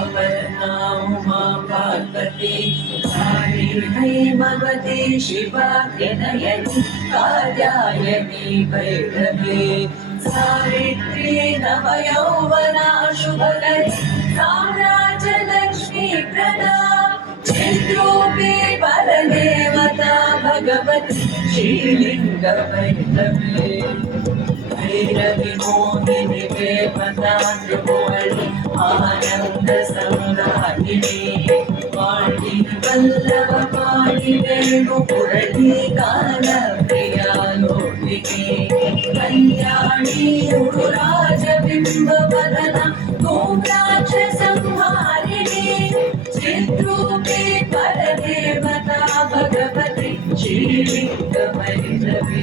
अपर्णा उमा पार्वती काली हैमवती शिवाख्यनयनी कात्यायनी भैरवी सावित्री नवयौवना शुभकरी साम्राज्यलक्ष्मी प्रदा चिद्रूपी परदेवता भगवती श्रीलिङ्गभैरवी भैरवी मोहिनी देवता त्रिभुवनी आनन्द संगाहिनी वाणी वल्लभ वाणी वेणुपुरली गानप्रिया लोलिनी कल्याणी राजबिम्बवदना गोम्राज संहारिणी चिद्रूपी परदेवता भगवती श्रीलिङ्गभैरवी